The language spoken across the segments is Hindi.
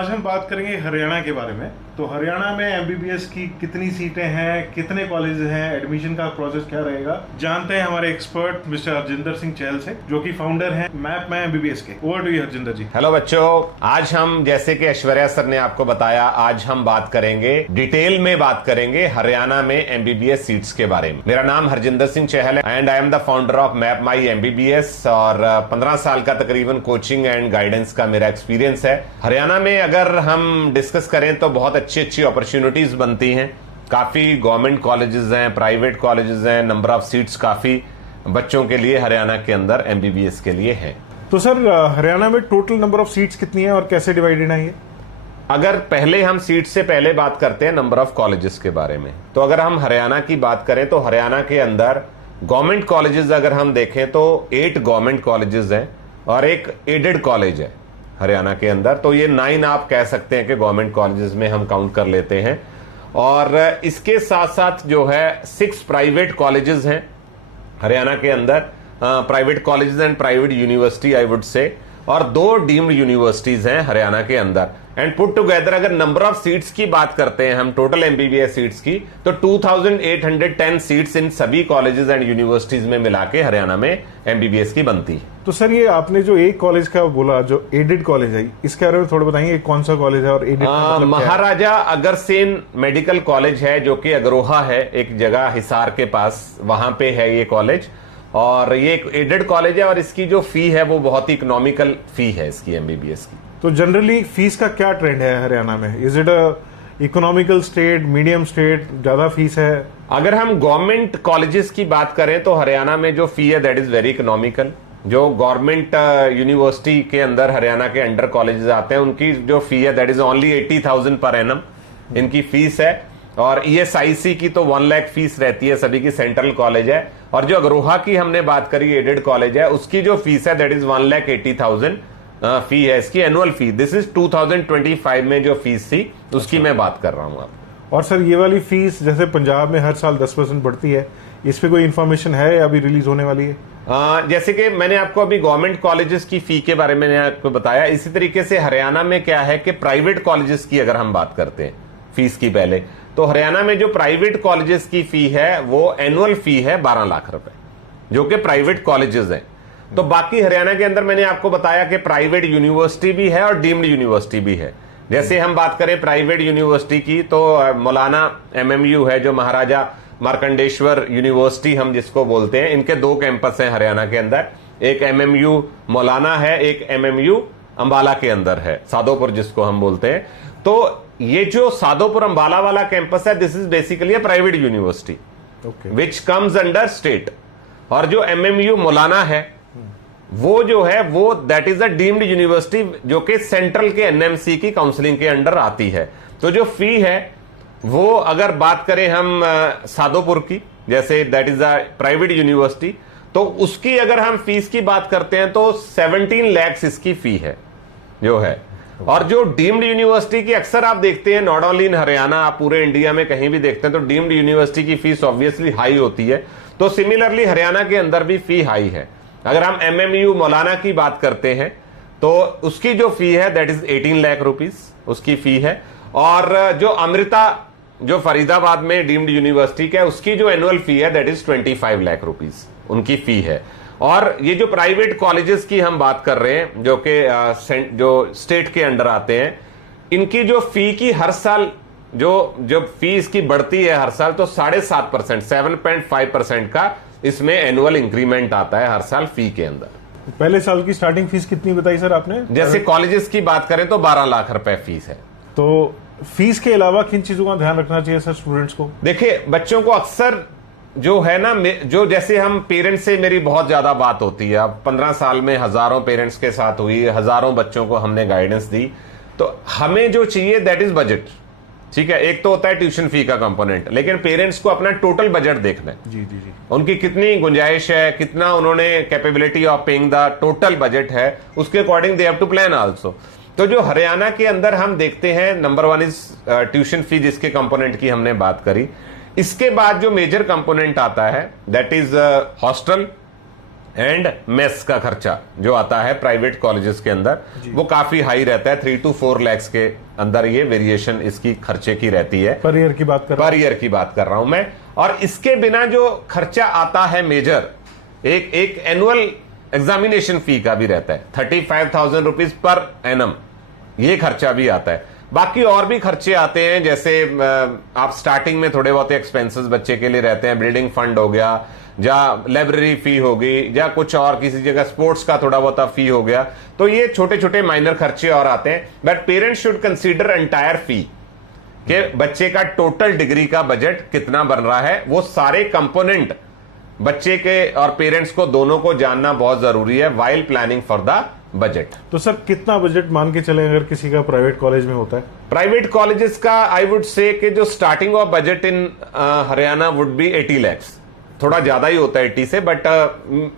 आज हम बात करेंगे हरियाणा के बारे में। तो हरियाणा में एमबीबीएस की कितनी सीटें हैं, कितने कॉलेज हैं, एडमिशन का प्रोसेस क्या रहेगा, जानते हैं हमारे एक्सपर्ट मिस्टर हरजिंदर सिंह चहल से, जो कि फाउंडर हैं मैप में एमबीबीएस के। Over to you Harjinder ji. Hello बच्चों, आज हम जैसे कि ऐश्वर्या सर ने आपको बताया, आज हम बात करेंगे, डिटेल में बात करेंगे हरियाणा में एमबीबीएस सीट्स के बारे में। मेरा नाम हरजिंदर सिंह चहल है and I am the founder of map my MBBS और 15 साल का तकरीबन कोचिंग एंड गाइडेंस का मेरा एक्सपीरियंस है। हरियाणा में अगर हम डिस्कस करें तो बहुत अच्छी अच्छी अपॉर्चुनिटीज बनती हैं। काफी गवर्नमेंट कॉलेजेस हैं, प्राइवेट कॉलेजेस हैं, नंबर ऑफ सीट्स काफी बच्चों के लिए हरियाणा के अंदर एमबीबीएस के लिए है। तो सर, हरियाणा में टोटल नंबर ऑफ सीट्स कितनी है और कैसे डिवाइडेड है ये? अगर पहले हम सीट से पहले बात करते हैं नंबर ऑफ कॉलेजेस के बारे में, तो अगर हम हरियाणा की बात करें तो हरियाणा के अंदर गवर्नमेंट कॉलेजेस अगर हम देखें तो 8 गवर्नमेंट कॉलेजेस हैं और एक एडेड कॉलेज है हरियाणा के अंदर। तो ये 9 आप कह सकते हैं कि गवर्नमेंट कॉलेजेस में हम काउंट कर लेते हैं। और इसके साथ साथ जो है 6 प्राइवेट कॉलेजेस हैं हरियाणा के अंदर, private colleges and private university I would say, और 2 डीम्ड यूनिवर्सिटीज हैं हरियाणा के अंदर। एंड पुट टुगेदर अगर नंबर ऑफ सीट्स की बात करते हैं हम, टोटल एमबीबीएस सीट्स की, तो 2810 सीट्स इन सभी कॉलेजेस एंड यूनिवर्सिटीज में मिला के हरियाणा में एमबीबीएस की बनती है। तो सर, ये आपने जो एक कॉलेज का बोला, जो एडेड कॉलेज है, इसके बारे में थोड़ा बताएंगे, कौन सा कॉलेज है और एडेड मतलब महाराजा अग्रसेन मेडिकल कॉलेज है, जो कि अग्रोहा है, एक जगह हिसार के पास, वहां पे है ये कॉलेज। और ये एक एडेड कॉलेज है और इसकी जो फी है वो बहुत ही इकोनॉमिकल फी है इसकी एमबीबीएस की। तो जनरली फीस का क्या ट्रेंड है हरियाणा में? Is it economical state, medium state, ज्यादा फीस है? अगर हम गवर्नमेंट कॉलेजेस की बात करें तो हरियाणा में जो फी है दैट इज वेरी इकोनॉमिकल। जो गवर्नमेंट यूनिवर्सिटी के अंदर हरियाणा के अंडर कॉलेजेस आते हैं, उनकी जो फी है that is only 80,000 per annum इनकी फीस है। और ईएसआईसी की तो 1 लाख फीस रहती है, सभी की सेंट्रल कॉलेज है। और जो अग्रोहा की हमने बात करी, एडेड कॉलेज है, उसकी जो फीस है दैट इज 1,80,000 फी है इसकी, एनुअल फी। दिस इज 2025 में जो फीस थी उसकी मैं बात कर रहा हूं आप। और सर, ये वाली फीस जैसे पंजाब में हर साल 10% बढ़ती है, इस पे कोई इन्फॉर्मेशन है या अभी रिलीज होने वाली है? जैसे कि मैंने आपको अभी गवर्नमेंट कॉलेजेस की फी के बारे में आपको बताया, इसी तरीके से हरियाणा में क्या है कि प्राइवेट कॉलेजेस की अगर हम बात करते हैं फीस की पहले, तो हरियाणा में जो प्राइवेट कॉलेजेस की फी है वो एनुअल फी है 12 लाख रुपए, जो कि प्राइवेट कॉलेजेस हैं। तो बाकी हरियाणा के अंदर मैंने आपको बताया कि प्राइवेट यूनिवर्सिटी भी है और डीम्ड यूनिवर्सिटी भी है। जैसे हम बात करें प्राइवेट यूनिवर्सिटी की, तो मौलाना एमएमयू है, जो महाराजा मार्कंडेश्वर यूनिवर्सिटी हम जिसको बोलते हैं, इनके 2 कैंपस हैं हरियाणा के अंदर। एक एमएमयू मौलाना है, एक एमएमयू अंबाला के अंदर है, सादोपुर जिसको हम बोलते हैं। तो ये जो सादोपुर अंबाला वाला कैंपस है, this is basically a private university which comes under state. और जो एमएमयू मौलाना है वो जो है वो that is a deemed university, जो कि सेंट्रल के एनएमसी की काउंसलिंग के अंडर आती है। तो जो फी है वो अगर बात करें हम सादोपुर की, जैसे that is a private university, तो उसकी अगर हम फीस की बात करते हैं तो 17 लाख इसकी फी है जो है। और जो डीम्ड यूनिवर्सिटी की अक्सर आप देखते हैं, नॉट ओनली इन हरियाणा, आप पूरे इंडिया में कहीं भी देखते हैं तो डीम्ड यूनिवर्सिटी की फीस ऑब्वियसली हाई होती है। तो सिमिलरली हरियाणा के अंदर भी फी हाई है। अगर हम एमएमयू मौलाना की बात करते हैं तो उसकी जो फी है दैट इज 18 लाख रुपीस उसकी फी है। और जो अमृता, जो फरीदाबाद में डीम्ड यूनिवर्सिटी का है, उसकी जो एनुअल फी है दैट इज 25 लाख रुपीस उनकी फी है। और ये जो प्राइवेट कॉलेजेस की हम बात कर रहे हैं, जो कि जो स्टेट के अंडर आते हैं, इनकी जो फी की हर साल जो फी इसकी बढ़ती है हर साल, तो 7.5%, 7.5% का इसमें एनुअल इंक्रीमेंट आता है हर साल फी के अंदर। पहले साल की स्टार्टिंग फीस कितनी बताई सर आपने? जैसे कॉलेजेस की बात करें तो 12 लाख रुपए फीस है। तो फीस के अलावा किन चीजों का ध्यान रखना चाहिए सर स्टूडेंट्स को? देखिए, बच्चों को अक्सर जो है ना, जो जैसे हम पेरेंट्स से मेरी बहुत ज्यादा बात होती है, अब 15 साल में हजारों पेरेंट्स के साथ हुई, हजारों बच्चों को हमने गाइडेंस दी। तो हमें जो चाहिए दैट इज बजट, ठीक है। एक तो होता है ट्यूशन फी का कंपोनेंट, लेकिन पेरेंट्स को अपना टोटल बजट देखना है। जी जी जी, उनकी कितनी गुंजाइश है, कितना उन्होंने capability of paying the total budget है, उसके अकॉर्डिंग they have to plan also. तो जो हरियाणा के अंदर हम देखते हैं, नंबर 1 इज ट्यूशन फी, जिसके कंपोनेंट की हमने बात करी। इसके बाद जो मेजर कंपोनेंट आता है that is hostel, and mess का खर्चा जो आता है प्राइवेट कॉलेजेस के अंदर वो काफी हाई रहता है। 3 to 4 lakhs के अंदर ये वेरिएशन इसकी खर्चे की रहती है। पर ईयर की बात कर रहा हूं मैं। और इसके बिना जो खर्चा आता है मेजर, एक एनुअल एग्जामिनेशन फी का भी रहता है 35,000 रुपीज पर एनम, ये खर्चा भी आता है। बाकी और भी खर्चे आते हैं, जैसे आप स्टार्टिंग में थोड़े बहुत एक्सपेंसेस बच्चे के लिए रहते हैं, बिल्डिंग फंड हो गया, या लाइब्रेरी फी होगी, या कुछ और किसी जगह स्पोर्ट्स का थोड़ा बहुत फी हो गया, तो ये छोटे छोटे माइनर खर्चे और आते हैं। But parents should consider entire fee कि बच्चे का टोटल डिग्री का बजट कितना बन रहा है। वो सारे कंपोनेंट बच्चे के और पेरेंट्स को दोनों को जानना बहुत जरूरी है while planning for the budget. तो सर कितना बजट मान के चले अगर किसी का प्राइवेट कॉलेज में होता है? प्राइवेट कॉलेजेस का आई वुड से कि जो starting of budget in Haryana would be 80 lakhs, थोड़ा ज्यादा ही होता है 80 से, बट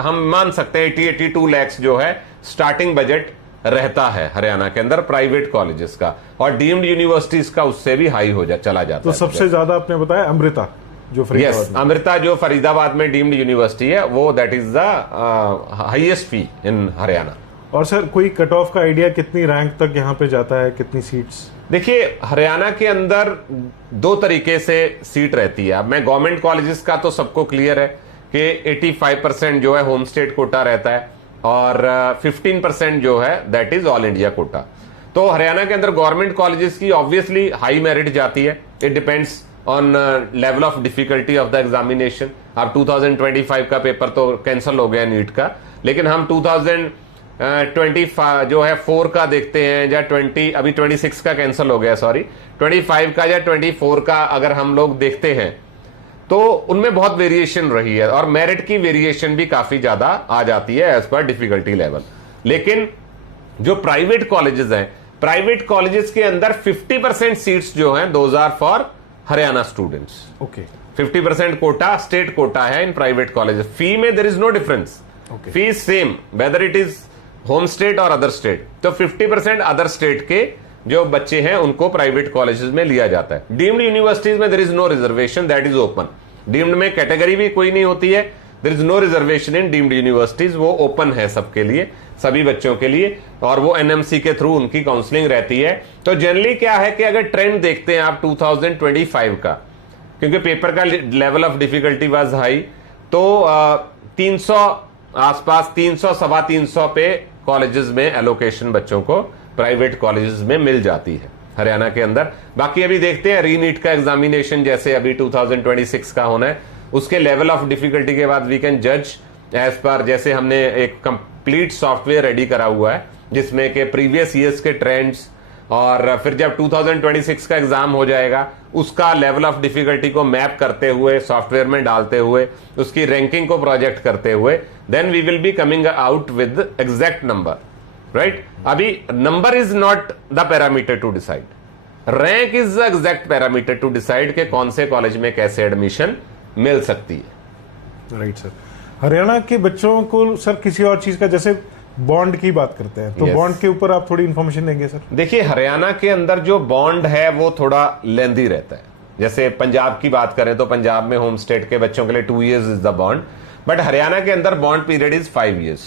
हम मान सकते हैं 80-82 lakhs जो है स्टार्टिंग बजट रहता है हरियाणा के अंदर प्राइवेट कॉलेजेस का, और डीम्ड यूनिवर्सिटीज का उससे भी हाई हो चला जाता तो है। सबसे ज्यादा आपने बताया अमृता जो यस, अमृता जो फरीदाबाद में डीम्ड यूनिवर्सिटी है, वो दैट इज द हाईएस्ट फी इन हरियाणा। और सर कोई कट ऑफ का आइडिया कितनी रैंक तक यहाँ पे जाता है, कितनी सीट्स? देखिए हरियाणा के अंदर 2 तरीके से सीट रहती है। अब मैं गवर्नमेंट कॉलेजेस का तो सबको क्लियर है कि 85% जो है होम स्टेट कोटा रहता है, और 15% जो है that is all India quota. तो हरियाणा के अंदर गवर्नमेंट कॉलेजेस की ऑब्वियसली हाई मेरिट जाती है। It depends on level of difficulty of the examination. अब 2025 का पेपर तो कैंसिल हो गया नीट का, लेकिन हम 2025 जो है 4 का देखते हैं, या 20 अभी 26 का कैंसिल हो गया, सॉरी 25 का या 24 का अगर हम लोग देखते हैं तो उनमें बहुत वेरिएशन रही है, और मेरिट की वेरिएशन भी काफी ज्यादा आ जाती है एज पर डिफिकल्टी लेवल। लेकिन जो प्राइवेट कॉलेजेस हैं, प्राइवेट कॉलेजेस के अंदर 50% सीट्स जो हैं those are for Haryana students. Okay, 50% quota state quota है इन प्राइवेट कॉलेजेस। फी में there is no difference, fee same whether it is home state और अदर स्टेट। तो 50% अदर स्टेट के जो बच्चे हैं उनको प्राइवेट कॉलेजेस में लिया जाता है। डीम्ड यूनिवर्सिटीज में there is no reservation, that is open. Deemed में कैटेगरी भी कोई नहीं होती है, there is no reservation in deemed universities, वो ओपन है सबके लिए, सभी बच्चों के लिए, और वो एनएमसी के थ्रू उनकी काउंसलिंग रहती है। तो जनरली क्या है कि अगर ट्रेंड देखते हैं आप 2025 का, क्योंकि पेपर का level of difficulty was high, तो 300 आसपास 300 सवा 300 पे कॉलेजेस में एलोकेशन बच्चों को प्राइवेट कॉलेजेस में मिल जाती है हरियाणा के अंदर। बाकी अभी देखते हैं रीनीट का एग्जामिनेशन जैसे अभी 2026 का होना है, उसके लेवल ऑफ डिफिकल्टी के बाद वी कैन जज एज पर, जैसे हमने एक कंप्लीट सॉफ्टवेयर रेडी करा हुआ है जिसमें के प्रीवियस ईयर्स के ट्रेंड्स, और फिर जब 2026 का एग्जाम हो जाएगा उसका लेवल ऑफ डिफिकल्टी को मैप करते हुए सॉफ्टवेयर में डालते हुए उसकी रैंकिंग को प्रोजेक्ट करते हुए then we will be coming out with exact number, right. अभी number is not the parameter to decide, rank is the exact parameter to decide के कौन से कॉलेज में कैसे एडमिशन मिल सकती है। राइट सर, हरियाणा के बच्चों को सर किसी और चीज का, जैसे बॉन्ड की बात करते हैं, तो बॉन्ड के ऊपर आप थोड़ी इंफॉर्मेशन देंगे सर? देखिए हरियाणा के अंदर जो बॉन्ड है वो थोड़ा लेंदी रहता है। जैसे पंजाब की बात करें तो पंजाब में होम स्टेट के बच्चों के लिए 2 years is the bond, but Haryana के अंदर bond period is 5 years।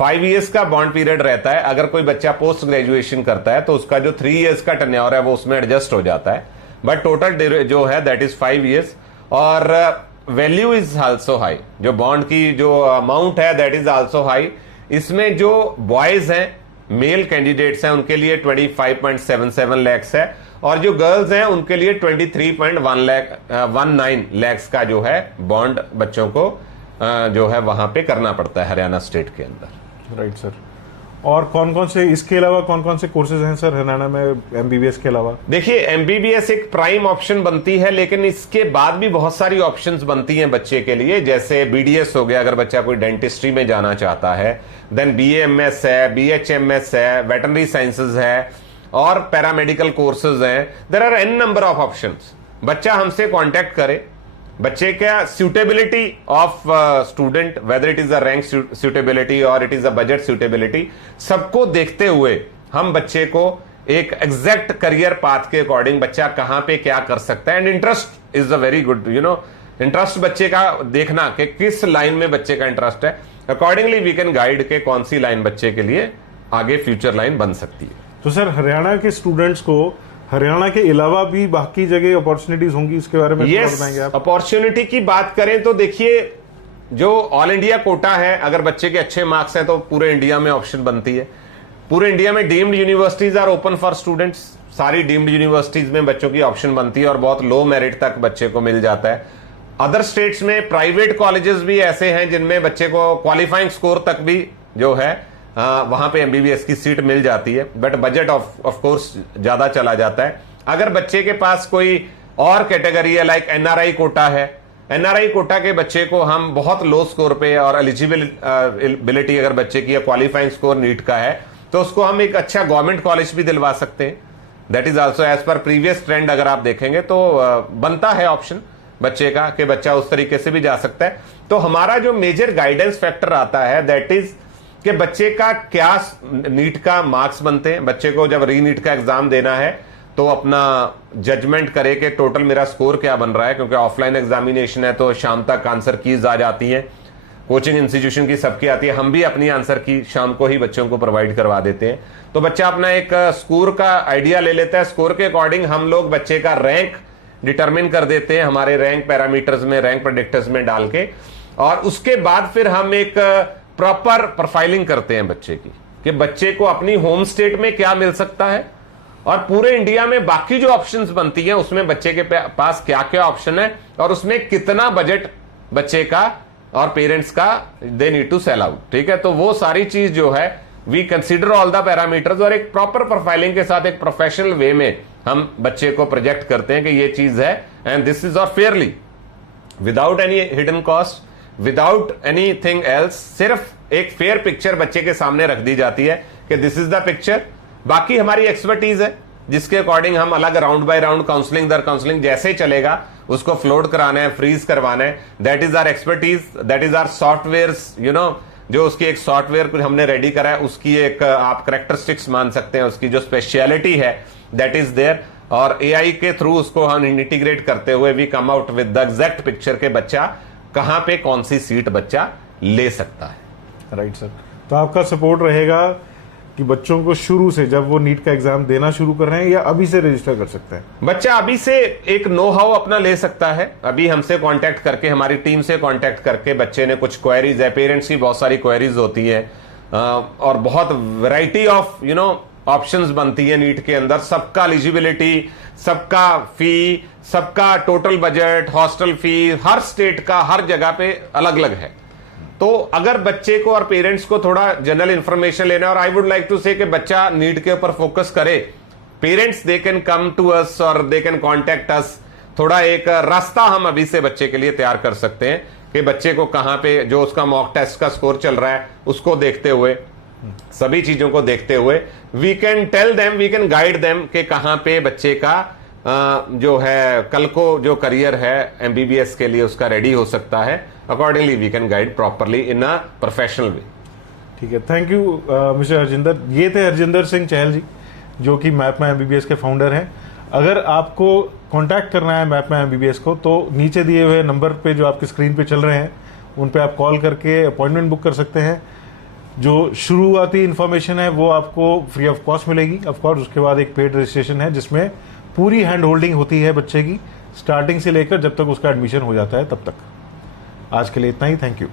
5 years का बॉन्ड पीरियड रहता है। अगर कोई बच्चा पोस्ट ग्रेजुएशन करता है तो उसका जो 3 years का टेन्योर है वो उसमें एडजस्ट हो जाता है, बट टोटल जो है दैट इज 5 years। और वैल्यू इज आल्सो हाई, जो बॉन्ड की जो अमाउंट है दैट इज आल्सो हाई। इसमें जो बॉयज हैं, मेल कैंडिडेट्स हैं, उनके लिए 25.77 lakhs है, और जो गर्ल्स हैं उनके लिए 23.19 lakhs का जो है बॉन्ड बच्चों को जो है वहां पे करना पड़ता है हरियाणा स्टेट के अंदर। राइट सर, और कौन कौन से, इसके अलावा कौन कौन से कोर्सेज हैं सर हरियाणा में एमबीबीएस के अलावा? देखिए एमबीबीएस एक प्राइम ऑप्शन बनती है, लेकिन इसके बाद भी बहुत सारी ऑप्शंस बनती हैं बच्चे के लिए। जैसे बीडीएस हो गया, अगर बच्चा कोई डेंटिस्ट्री में जाना चाहता है, देन बीएएमएस है, बीएचएमएस है, वेटरनरी साइंसेज है, और पैरामेडिकल कोर्सेज हैं। There are an number of options. बच्चा हमसे कांटेक्ट करे, बच्चे का suitability of student, whether it is a rank suitability और it is a budget suitability, सबको देखते हुए हम बच्चे को एक एग्जैक्ट करियर पाथ के अकॉर्डिंग बच्चा कहां पे क्या कर सकता है, and interest is a very good interest बच्चे का देखना कि किस लाइन में बच्चे का इंटरेस्ट है, अकॉर्डिंगली वी कैन गाइड के कौन सी लाइन बच्चे के लिए आगे फ्यूचर लाइन बन सकती है। तो सर, हरियाणा के स्टूडेंट्स को हरियाणा के अलावा भी बाकी जगह अपॉर्चुनिटीज होंगी, इसके बारे में बताएंगे आप? अपॉर्चुनिटी की बात करें तो देखिए, जो ऑल इंडिया कोटा है, अगर बच्चे के अच्छे मार्क्स हैं तो पूरे इंडिया में ऑप्शन बनती है। पूरे इंडिया में deemed universities are open for students, सारी डीम्ड यूनिवर्सिटीज में बच्चों की ऑप्शन बनती है और बहुत लो मेरिट तक बच्चे को मिल जाता है। अदर स्टेट्स में प्राइवेट कॉलेजेस भी ऐसे हैं जिनमें बच्चे को क्वालिफाइंग स्कोर तक भी जो है वहां पे एमबीबीएस की सीट मिल जाती है, बट बजट ऑफ कोर्स ज्यादा चला जाता है। अगर बच्चे के पास कोई और कैटेगरी है, लाइक एनआरआई कोटा है, एनआरआई कोटा के बच्चे को हम बहुत लो स्कोर पे और एलिजिबिलिटी अगर बच्चे की क्वालिफाइंग स्कोर नीट का है तो उसको हम एक अच्छा गवर्नमेंट कॉलेज भी दिलवा सकते हैं। That is also as per previous trend, अगर आप देखेंगे तो बनता है ऑप्शन बच्चे का कि बच्चा उस तरीके से भी जा सकता है। तो हमारा जो मेजर गाइडेंस फैक्टर आता है दैट इज कि बच्चे का क्या नीट का मार्क्स बनते हैं। बच्चे को जब री नीट का एग्जाम देना है तो अपना जजमेंट करे कि टोटल मेरा स्कोर क्या बन रहा है, क्योंकि ऑफलाइन एग्जामिनेशन है तो शाम तक आंसर कीज आ जाती हैं, कोचिंग इंस्टीट्यूशन की सबकी आती है, हम भी अपनी आंसर की शाम को ही बच्चों को प्रोवाइड करवा देते हैं। तो बच्चा अपना एक स्कोर का आइडिया ले लेता है, स्कोर के अकॉर्डिंग हम लोग बच्चे का रैंक डिटरमिन कर देते हैं हमारे रैंक पैरामीटर्स में, रैंक प्रेडिक्टर्स में डाल के, और उसके बाद फिर हम एक प्रॉपर प्रोफाइलिंग करते हैं बच्चे की कि बच्चे को अपनी होम स्टेट में क्या मिल सकता है और पूरे इंडिया में बाकी जो ऑप्शंस बनती हैं उसमें बच्चे के पास क्या क्या ऑप्शन है और उसमें कितना बजट बच्चे का और पेरेंट्स का they need to sell out. ठीक है, तो वो सारी चीज जो है we consider all the parameters और एक प्रॉपर प्रोफाइलिंग के साथ एक प्रोफेशनल वे में हम बच्चे को प्रोजेक्ट करते हैं कि ये चीज है एंड दिस इज और Fairlie, without any hidden cost, without anything else, सिर्फ एक फेयर पिक्चर बच्चे के सामने रख दी जाती है कि दिस इज द पिक्चर। बाकी हमारी एक्सपर्टीज है जिसके अकॉर्डिंग हम अलग राउंड बाय राउंड काउंसलिंग दर काउंसलिंग जैसे चलेगा उसको फ्लोट कराना है, फ्रीज करवाना है, that is our expertise, that is our software, you know, जो उसकी एक सॉफ्टवेयर कुछ हमने रेडी करा है, उसकी एक आप करेक्टरिस्टिक्स मान सकते हैं, उसकी जो स्पेशलिटी है दैट इज देयर, और एआई के थ्रू उसको हम इंटीग्रेट करते हुए we come out with the exact picture के बच्चा कहां पे कौन सी सीट बच्चा ले सकता है। राइट सर, तो आपका सपोर्ट रहेगा कि बच्चों को शुरू से जब वो नीट का एग्जाम देना शुरू कर रहे हैं या अभी से रजिस्टर कर सकते हैं? बच्चा अभी से एक नो हाउ अपना ले सकता है, अभी हमसे कांटेक्ट करके, हमारी टीम से कांटेक्ट करके, बच्चे ने कुछ क्वेरीज है, पेरेंट्स की बहुत सारी क्वेरीज होती है और बहुत variety of you know options बनती है नीट के अंदर, सबका एलिजिबिलिटी, सबका फी, सबका टोटल बजट, हॉस्टल फी, हर स्टेट का हर जगह पे अलग अलग है। तो अगर बच्चे को और पेरेंट्स को थोड़ा जनरल इंफॉर्मेशन लेना, और आई वुड लाइक टू से कि बच्चा नीट के ऊपर फोकस करे, parents they can come to us और दे कैन कॉन्टेक्ट अस, थोड़ा एक रास्ता हम अभी से बच्चे के लिए तैयार कर सकते हैं कि बच्चे को कहां पे जो उसका मॉक टेस्ट का स्कोर चल रहा है उसको देखते हुए, सभी चीजों को देखते हुए we can tell them, we can guide them कि कहां पे बच्चे का जो है कल को जो करियर है एमबीबीएस के लिए उसका रेडी हो सकता है। Accordingly we can guide properly in a professional way. ठीक है, थैंक यू मिस्टर हरजिंदर। ये थे हरजिंदर सिंह चहल जी जो कि मैपमा एमबीबीएस के फाउंडर हैं। अगर आपको कांटेक्ट करना है मैपमा एमबीबीएस को तो नीचे दिए हुए नंबर पे जो आपकी स्क्रीन पे चल रहे हैं उन पे आप कॉल करके अपॉइंटमेंट बुक कर सकते हैं। जो शुरुआती इन्फॉर्मेशन है वो आपको फ्री ऑफ कॉस्ट मिलेगी। ऑफ कोर्स उसके बाद एक पेड रजिस्ट्रेशन है जिसमें पूरी हैंड होल्डिंग होती है बच्चे की, स्टार्टिंग से लेकर जब तक उसका एडमिशन हो जाता है तब तक। आज के लिए इतना ही, थैंक यू।